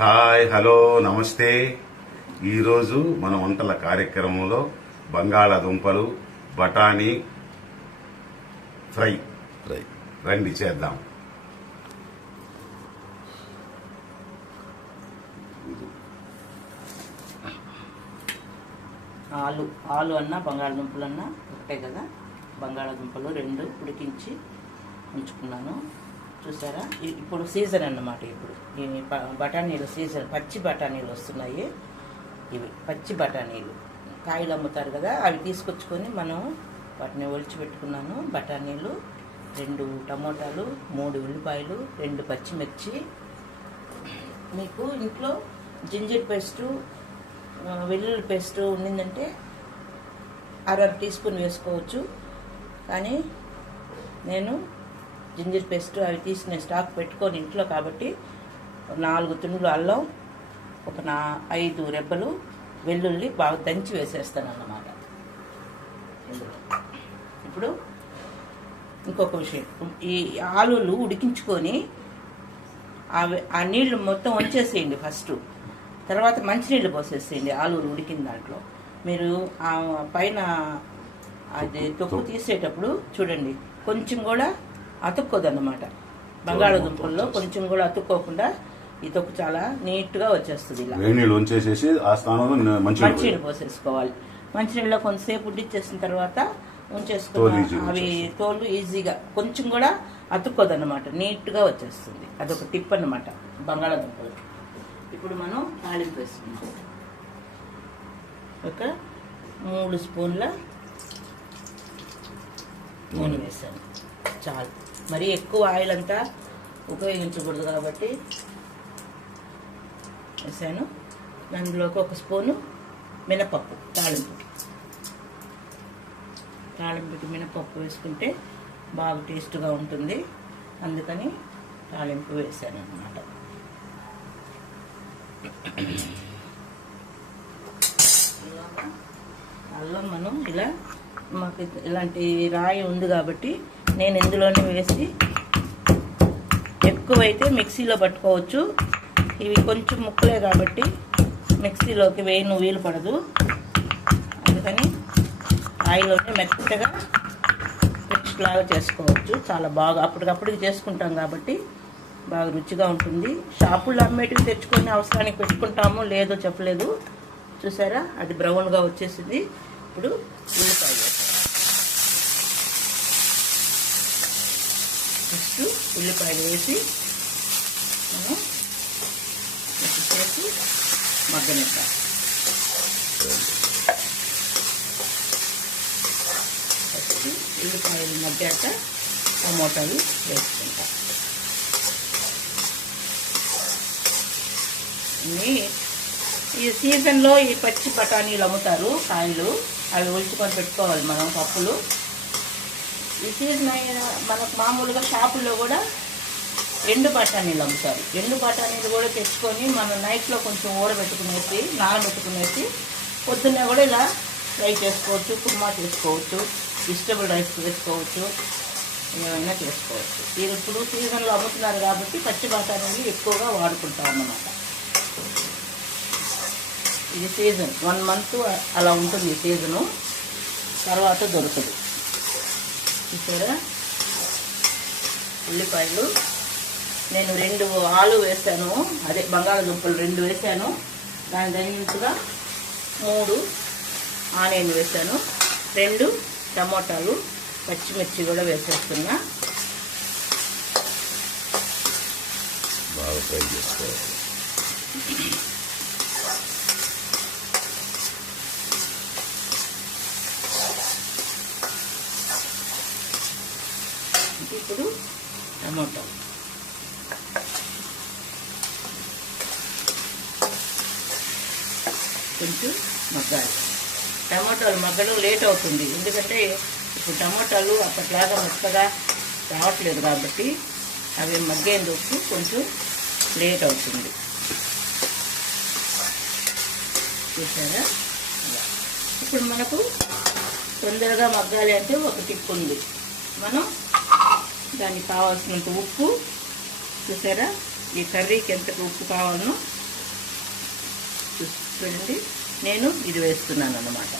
Hi, hello, నమస్తే. ఈరోజు మన వంటల కార్యక్రమంలో బంగాళాదుంపలు బఠానీ ఫ్రై రండి చేద్దాం. ఆలు అన్నా బంగాళాదుంపలు అన్నా ఒకటే కదా. బంగాళాదుంపలు 2 ఉడికించి ఉంచుకున్నాను. చూసారా, ఇప్పుడు సీజన్ అన్నమాట. ఇప్పుడు ఈ బఠానీలు సీజన్, పచ్చి బఠానీలు వస్తున్నాయి. ఇవి పచ్చి బఠానీలు కాయలు అమ్ముతారు కదా, అవి తీసుకొచ్చుకొని మనం వాటిని ఒలిచి పెట్టుకున్నాను. బఠానీలు, 2 టమోటాలు, 3 ఉల్లిపాయలు, 2 పచ్చిమిర్చి. మీకు ఇంట్లో జింజర్ పేస్టు, వెల్లుల్లి పేస్టు ఉండిందంటే 1/2 టీ స్పూన్ వేసుకోవచ్చు. కానీ నేను జింజర్ పేస్ట్ అవి తీసిన స్టాక్ పెట్టుకొని ఇంట్లో కాబట్టి 4 తుండ్లు అల్లం, ఒక 5 రెబ్బలు వెల్లుల్లి బాగా దంచి వేసేస్తాను అన్నమాట. ఇప్పుడు ఇంకొక విషయం, ఈ ఆలులు ఉడికించుకొని ఆ నీళ్లు మొత్తం వంచేసేయండి ఫస్ట్. తర్వాత మంచినీళ్ళు పోసేసేయండి ఆలులు ఉడికిన దాంట్లో. మీరు ఆ పైన అది తొక్కు తీసేటప్పుడు చూడండి, కొంచెం కూడా అతుక్కోదన్నమాట. బంగాళాదుంపల్లో కొంచెం కూడా అతుక్కోకుండా ఈ తొక్కు చాలా నీట్గా వచ్చేస్తుంది. ఇలా మంచినీళ్ళు పోసేసుకోవాలి. మంచినీళ్ళలో కొంతసేపు ఉడిచ్చేసిన తర్వాత ఉంచేసుకుని అవి తోలు ఈజీగా కొంచెం కూడా అతుక్కోదన్నమాట, నీట్గా వచ్చేస్తుంది. అదొక టిప్ అన్నమాట బంగాళాదుంపలు. ఇప్పుడు మనం తాలింపు వేసుకున్నాం. ఒక 3 స్పూన్ల నూనె వేసాను, చాలు. మరి ఎక్కువ ఆయిల్ అంతా ఉపయోగించకూడదు కాబట్టి వేసాను. అందులోకి 1 స్పూను మినపప్పు, తాలింపుకి మినపప్పు వేసుకుంటే బాగా టేస్ట్గా ఉంటుంది. అందుకని తాలింపు వేసాను అన్నమాట. అల్లం మనం ఇలా, మాకు ఇలాంటి రాయి ఉంది కాబట్టి నేను ఇందులోనే వేసి, ఎక్కువైతే మిక్సీలో పట్టుకోవచ్చు. ఇవి కొంచెం ముక్కలే కాబట్టి మిక్సీలోకి వేయను వీలు పడదు. అందుకని ఆయిల్లోనే మెత్తగా పేస్ట్ లాగా చేసుకోవచ్చు. చాలా బాగా అప్పటికప్పటికి చేసుకుంటాం కాబట్టి బాగా రుచిగా ఉంటుంది. షాపుల్లో అమ్మేటివి తెచ్చుకొని అవసరానికి పెట్టుకుంటాము, లేదో చెప్పలేదు. చూసారా, అది బ్రౌన్గా వచ్చేసింది. ఇప్పుడు ఉల్లిపాయ ఫస్ట్ ఉల్లిపాయలు వేసి మనం మిక్స్ చేసి మగ్గనిద్దాం. ఫస్ట్ ఉల్లిపాయలు మగ్గాక టమోటాలు వేసుకుంటాం. ఈ సీజన్లో ఈ పచ్చి బఠానీలు అమ్ముతారు, కాయలు. అవి ఒలుచుకొని పెట్టుకోవాలి మనం పప్పులు. ఈ సీజన్ అయిన మనకు మామూలుగా షాపుల్లో కూడా ఎండు బఠానీలు అమ్ముతారు. ఎండు బఠానీలు కూడా తెచ్చుకొని మనం నైట్లో కొంచెం ఊరబెట్టుకునేసి, నానబెట్టుకునేసి పొద్దున్నే కూడా ఇలా ఫ్రై చేసుకోవచ్చు, కుర్మా చేసుకోవచ్చు, వెజిటబుల్ రైస్ వేసుకోవచ్చు, ఏమైనా చేసుకోవచ్చు. ఇది ఇప్పుడు సీజన్లో అమ్ముతున్నారు కాబట్టి పచ్చి బఠానీలు ఎక్కువగా వాడుకుంటాం అన్నమాట. ఇది సీజన్ 1 మంత్ అలా ఉంటుంది సీజను, తర్వాత దొరకదు. చూసారా, ఉల్లిపాయలు నేను 2 ఆలు వేసాను, అదే బంగాళాదుంపలు 2 వేసాను. దాని తగినట్టుగా 3 ఆనియన్ వేసాను, 2 టమోటాలు, పచ్చిమిర్చి కూడా వేసేస్తున్నా. బాగా ఫ్రై చేసుకోవాలి. ఇప్పుడు టమోటా కొంచెం మగ్గాలి. టమాటాలు మగ్గడం లేట్ అవుతుంది, ఎందుకంటే ఇప్పుడు టమాటాలు అప్పట్లాగా మెత్తగా రావట్లేదు కాబట్టి అవి మగ్గేందుకు కొంచెం లేట్ అవుతుంది. చూసారా, ఇప్పుడు మనకు తొందరగా మగ్గాలి అంటే ఒక టిప్ ఉంది. మనం దానికి కావాల్సినంత ఉప్పు, చూసారా, ఈ కర్రీకి ఎంత ఉప్పు కావాలనో చూడండి, నేను ఇది వేస్తున్నాను అన్నమాట.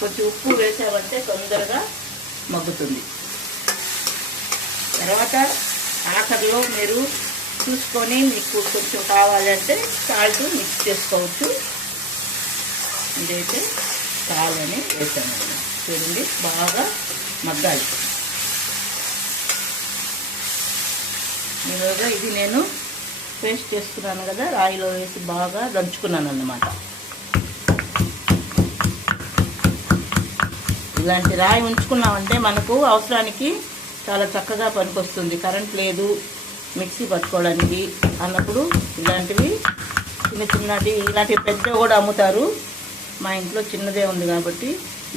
కొంచెం ఉప్పు వేసామంటే తొందరగా మగ్గుతుంది. తర్వాత ఆఖరిలో మీరు చూసుకొని మీకు కొంచెం కావాలంటే సాల్ట్ మిక్స్ చేసుకోవచ్చు. ఇదైతే చాలని వేసాను. చూడండి, బాగా మగ్గాలి. ఈరోజు ఇది నేను పేస్ట్ చేసుకున్నాను కదా, రాయిలో వేసి బాగా దంచుకున్నాను అన్నమాట. ఇలాంటి రాయి ఉంచుకున్నామంటే మనకు అవసరానికి చాలా చక్కగా పనికొస్తుంది. కరెంట్ లేదు మిక్సీ పట్టుకోవడానికి అన్నప్పుడు ఇలాంటివి ఇలాంటివి పెద్దవి కూడా అమ్ముతారు. మా ఇంట్లో చిన్నదే ఉంది కాబట్టి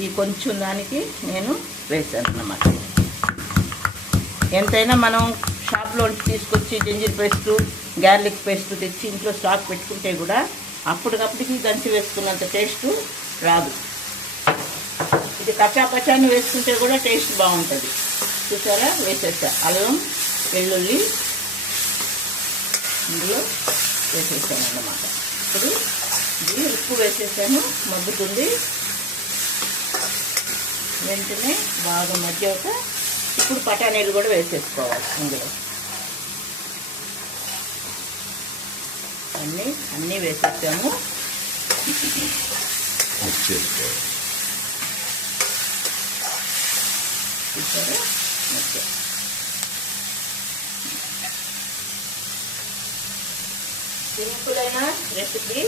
ఈ కొంచెం దానికి నేను వేసాను అన్నమాట. ఎంతైనా మనం షాప్లోంచి తీసుకొచ్చి జింజర్ పేస్టు, గార్లిక్ పేస్ట్ తెచ్చి ఇంట్లో స్టాక్ పెట్టుకుంటే కూడా అప్పటికప్పటికి దంచి వేసుకున్నంత టేస్టు రాదు. ఇది కచ్చాని వేసుకుంటే కూడా టేస్ట్ బాగుంటుంది. చూసారా, వేసేసా. అల్లం వెల్లుల్లి ఇందులో వేసేసాను అన్నమాట. ఇప్పుడు ఇది ఉప్పు వేసేసాను, మగ్గుతుంది. వెంటనే బాగా మగ్గాక ఇప్పుడు బఠానీలు కూడా వేసేసుకోవాలి ఇందులో. అన్నీ వేసేసాము. చూసారా, సింపుల్ అయిన రెసిపీ.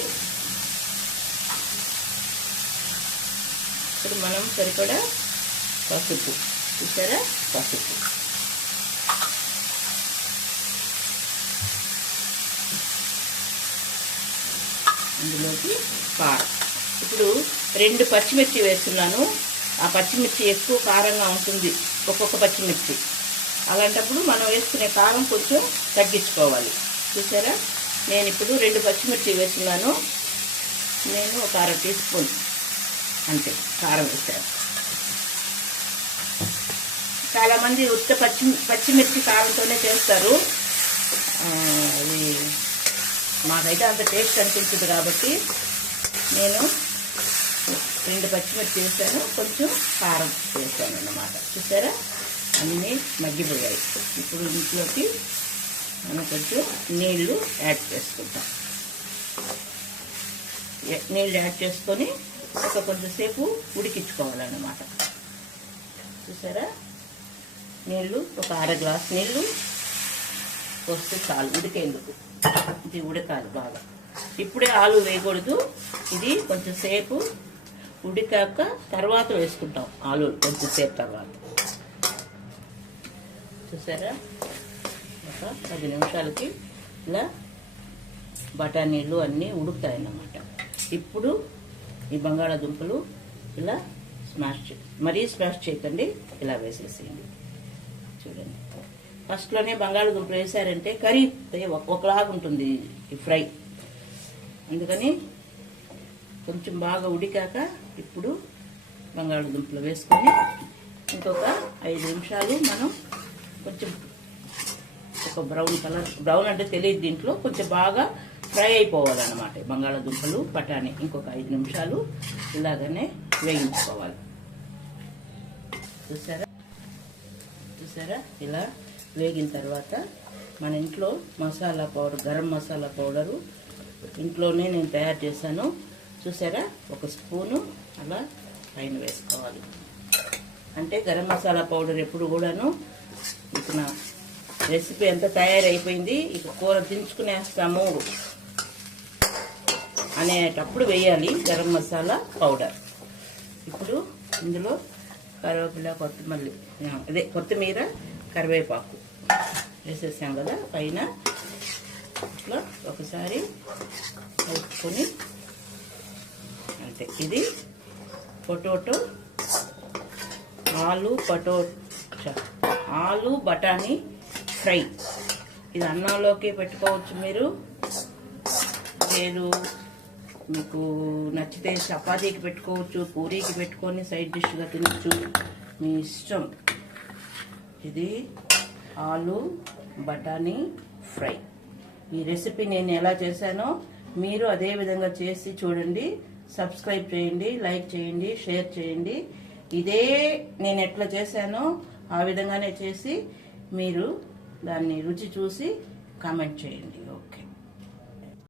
ఇప్పుడు మనం సరిపడా పసుపు, చూసారా, పసుపు. ఇందులోకి కారం. ఇప్పుడు 2 పచ్చిమిర్చి వేస్తున్నాను. ఆ పచ్చిమిర్చి ఎక్కువ కారంగా ఉంటుంది ఒక్కొక్క పచ్చిమిర్చి. అలాంటప్పుడు మనం వేసుకునే కారం కొంచెం తగ్గించుకోవాలి. చూసారా, నేను ఇప్పుడు 2 పచ్చిమిర్చి వేస్తున్నాను. నేను ఒక 1/2 టీ స్పూన్ అంతే కారం వేసాను. చాలామంది ఉత్త పచ్చిమిర్చి కారంతోనే చేస్తారు. అది మాకైతే అంత టేస్ట్ అనిపించదు కాబట్టి నేను 2 పచ్చిమిర్చి వేసాను, కొంచెం కారం వేసాను అన్నమాట. చూసారా, అన్నీ మగ్గిపోయాయి. ఇప్పుడు ఇంట్లోకి మనం కొంచెం నీళ్లు యాడ్ చేసుకుంటాం. నీళ్ళు యాడ్ చేసుకొని కొంచెం సేపు ఉడికించుకోవాలన్నమాట. చూసారా, నీళ్ళు ఒక 1/2 గ్లాస్ నీళ్ళు వస్తే చాలు ఉడికేందుకు. ఇది ఉడకాలి బాగా. ఇప్పుడే ఆలు వేయకూడదు. ఇది కొంచెం సేపు ఉడికాక తర్వాత వేసుకుంటాం ఆలు, కొంచెం సేపు తర్వాత. చూసారా, ఒక 10 నిమిషాలకి ఇలా బఠానీలు అన్నీ ఉడుకుతాయన్నమాట. ఇప్పుడు ఈ బంగాళాదుంపలు ఇలా మరీ స్మాష్ చేయకండి, ఇలా వేసేసేయండి. చూడండి, ఫస్ట్లోనే బంగాళాదుంపలు వేసారంటే కర్రీ ఒకలాగా ఉంటుంది ఈ ఫ్రై. అందుకని కొంచెం బాగా ఉడికాక ఇప్పుడు బంగాళాదుంపలు వేసుకొని ఇంకొక 5 నిమిషాలు మనం కొంచెం ఒక బ్రౌన్ అంటే తెలియదు దీంట్లో, కొంచెం బాగా ఫ్రై అయిపోవాలన్నమాట. బంగాళాదుంపలు బఠానీ ఇంకొక 5 నిమిషాలు ఇలాగనే వేయించుకోవాలి. చూసారా, ఇలా వేగిన తర్వాత మన ఇంట్లో మసాలా పౌడర్, గరం మసాలా పౌడరు ఇంట్లోనే నేను తయారు చేశాను. చూసారా, 1 స్పూను అలా పైన వేసుకోవాలి. అంటే గరం మసాలా పౌడర్ ఎప్పుడు కూడాను ఇక నా రెసిపీ ఎంత తయారైపోయింది, ఇక కూర దించుకునేస్తాము అనేటప్పుడు వేయాలి గరం మసాలా పౌడర్. ఇప్పుడు ఇందులో కరివేపిల, కొత్తిమీర, కరివేపాకు వేసేసాం కదా పైన. ఇట్లా ఒకసారి కలుపుకొని అంతే. ఇది ఆలు బఠానీ ఫ్రై. ఇది అన్నంలోకి పెట్టుకోవచ్చు మీరు, లేదు మీకు నచ్చితే చపాతీకి పెట్టుకోవచ్చు, పూరీకి పెట్టుకొని సైడ్ డిష్గా తినచ్చు, మీ ఇష్టం. ఇది ఆలు బఠానీ ఫ్రై. ఈ రెసిపీ నేను ఎలా చేశానో మీరు అదే విధంగా చేసి చూడండి. సబ్స్క్రైబ్ చేయండి, లైక్ చేయండి, షేర్ చేయండి. ఇదే నేను ఎట్లా చేశానో ఆ విధంగానే చేసి మీరు దాన్ని రుచి చూసి కామెంట్ చేయండి. ఓకే.